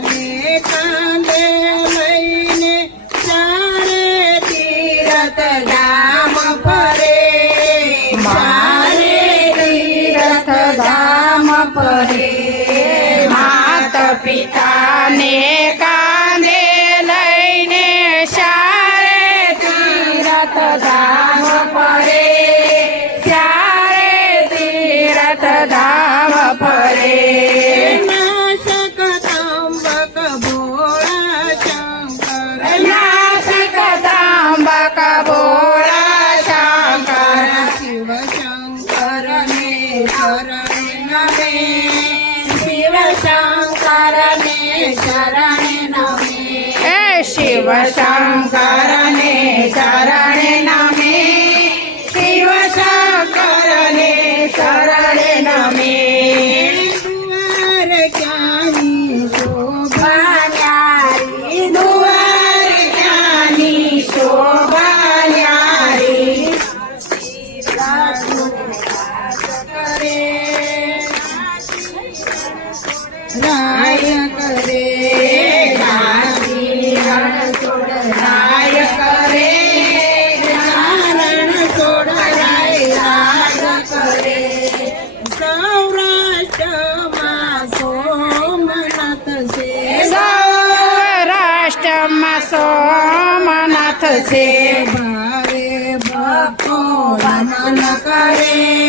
planeta. રાય કરે. રાય કરે. નારણ છોડાય રાજ કરે. સૌરાષ્ટ્રમાં સોમનાથ છે. સૌરાષ્ટ્રમાં સોમનાથ છે. ભારે ભક્તો રમન કરે.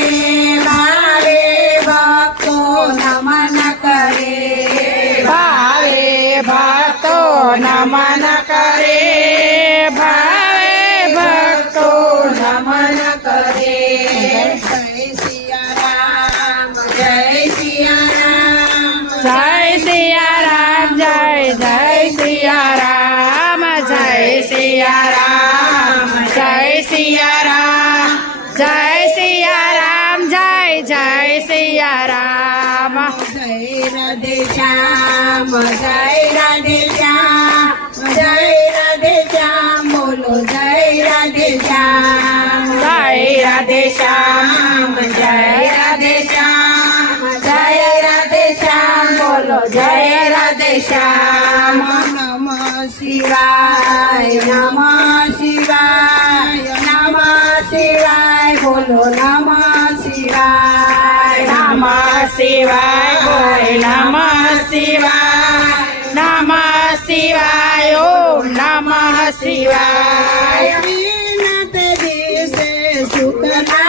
કરે ભાવે ભક્તો નમન કરે ભાવે ભક્તો નમન કરે જય સિયારામ જય સિયારામ જય સિયારામ જય જય સિયારામ જય સિયારામ રાધે શ્યામ, જય રાધે શ્યામ, જય રાધે શ્યામ, બોલો જય રાધે શ્યામ, જય રાધે શ્યામ, જય રાધે શ્યામ, જય રાધે શ્યામ, બોલો જય રાધે શ્યામ, નમ શિવાય નમ શિવાય નમ શિવાય, બોલો નમ શિવાય નમ શિવાય. શિવાય ઓમ નમ શિવાય. દિવસે સુખના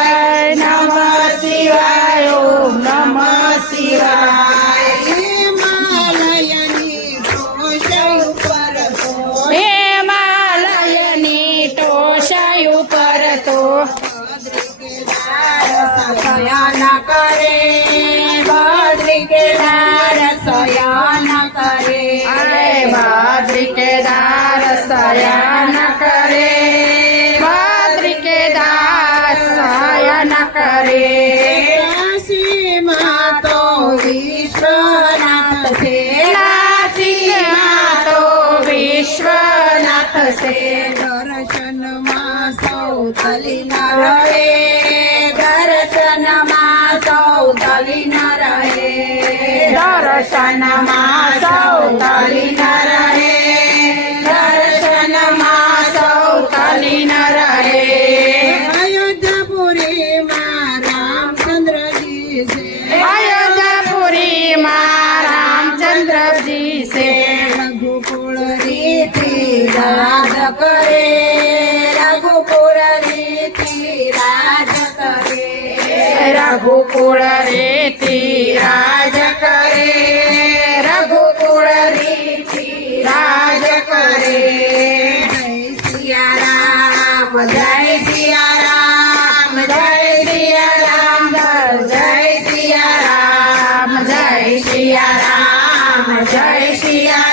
करे भाद्री के दार करे। अरे भाद्री के दार करे। Shanama જય સિયા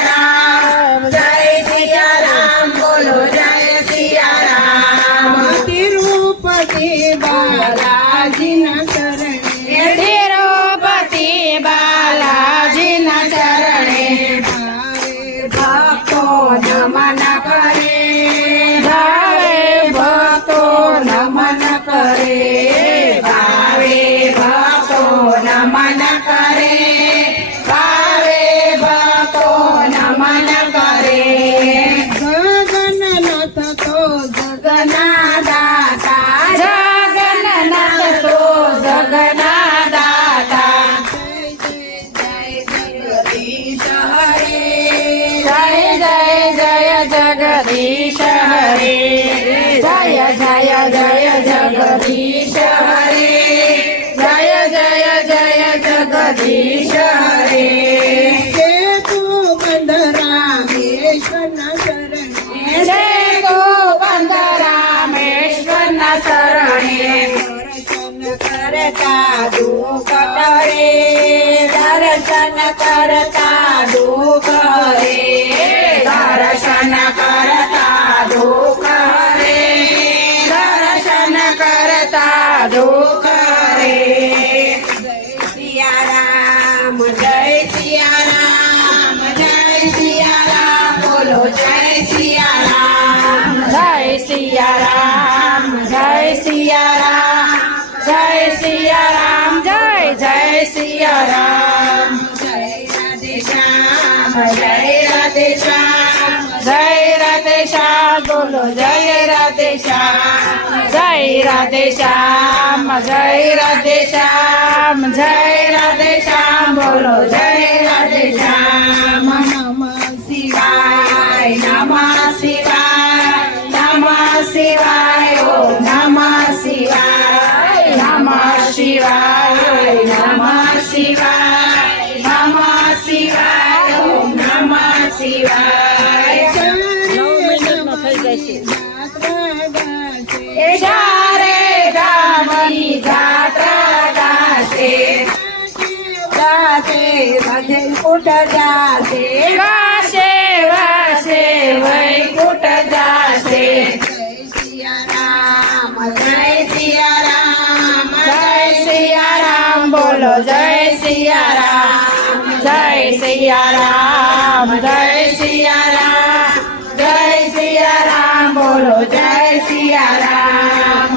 करता दुखट रे दर्शन करता दुख रे दर्शन करता दुख रे दर्शन करता दुख रे जय सिया राम जय सिया राम जय सिया राम बोलो जय सिया राम. जय सिया राम. જય રાધે શ્યામ, જય રાધે શ્યામ, બોલો જય રાધે શ્યામ, જય રાધે શ્યામ, જય રાધે શ્યામ, જય રાધે શ્યામ, બોલો જય રાધે શ્યામ. જાશે વાસે વાસે વૈકુટ જાશે સિયા રામ જય રામ જય રામ બોલો જય રામ જય રામ જય રામ જય રામ બોલો જય રામ